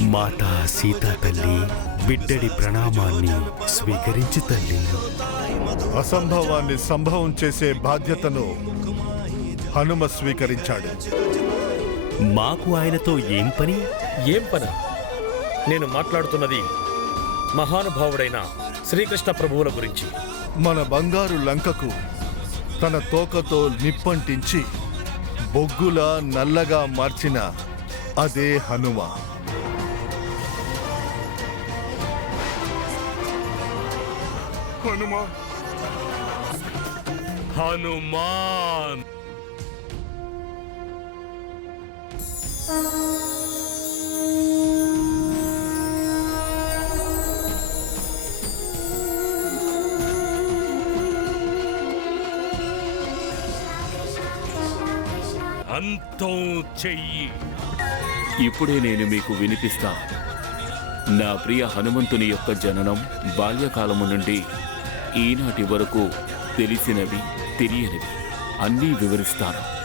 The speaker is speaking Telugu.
మాతా సీతా తల్లి బిడ్డడి ప్రణామాన్ని స్వీకరించి తల్లి. అసంభవాన్ని సంభవం చేసే బాధ్యతను హనుమ స్వీకరించాడు. మాకు ఆయనతో ఏం పని? ఏం పని? నేను మాట్లాడుతున్నది మహానుభావుడైన శ్రీకృష్ణ ప్రభువుల గురించి. మన బంగారు లంకకు తన తోకతో నిప్పంటించి బొగ్గులా నల్లగా మార్చిన అదే హనుమ. హనుమాన్ అంతం చెయ్యి. ఇప్పుడే నేను మీకు వినిపిస్తా. నా ప్రియ హనుమంతుని యొక్క జననం, బాల్యకాలము నుండి ఈనాటి వరకు తెలిసినవి తెలియనివి అన్నీ వివరిస్తాను.